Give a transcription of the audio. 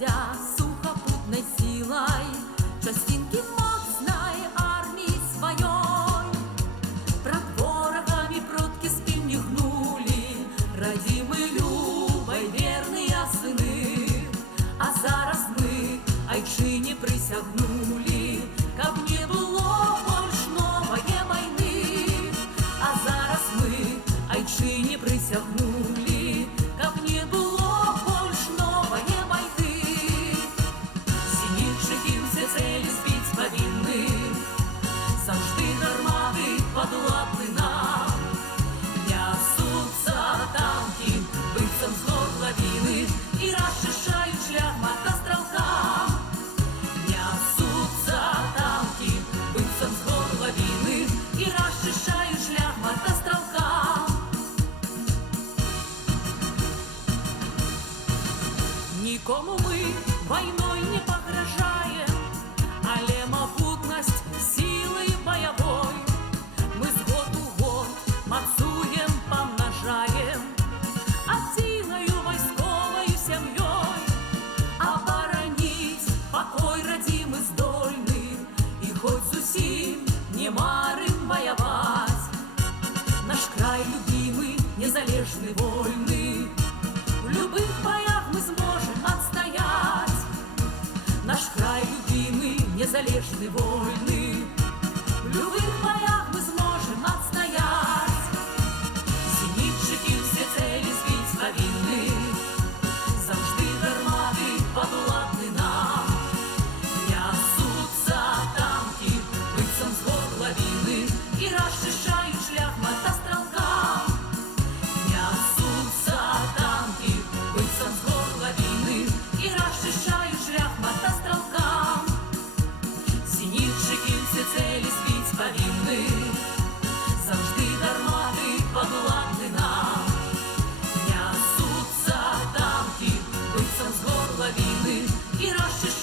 вся сухопутной силой, частинки моцной армии своей. Пред ворогами протки спин не гнули, родимы любой верные сыны. А зараз мы айчине присягнули, каб не было больш новой войны. А зараз мы айчине присягнули, каб не было больш новой войны. Зенітчики все цели збить повинны, завжди гармати падладны нам. Несутся танки, быццам з горловины, и расчищают шлях мотострелкам. Несутся танки, быццам з горловины, и расчищают шлях мотострелкам. Нікому мы войной не погрожаем, але могутность силы боевой мы с год у год мацуем, помножаем, активною войсковою семьей. Оборонить покой родимы здольны, и хоть зусім не марым воевать. Наш край любимый, незалежный, вольный, в любых боях мы сможем отстоять. Наш край любимый, незалежный, вольный, в любых боях мы сможем отстоять. Зенітчики все цели збить повинны, завжди гармати падладны нам. Несутся танки, быццам з горловины, и расчищают шлях мотострелкам. Несутся танки, быццам з горловины, и расчищают шлях мотострелкам. Зенітчики все цели збить повинны, завжди гармати падладны нам. Несутся танки, быццам з горловины, и расчищают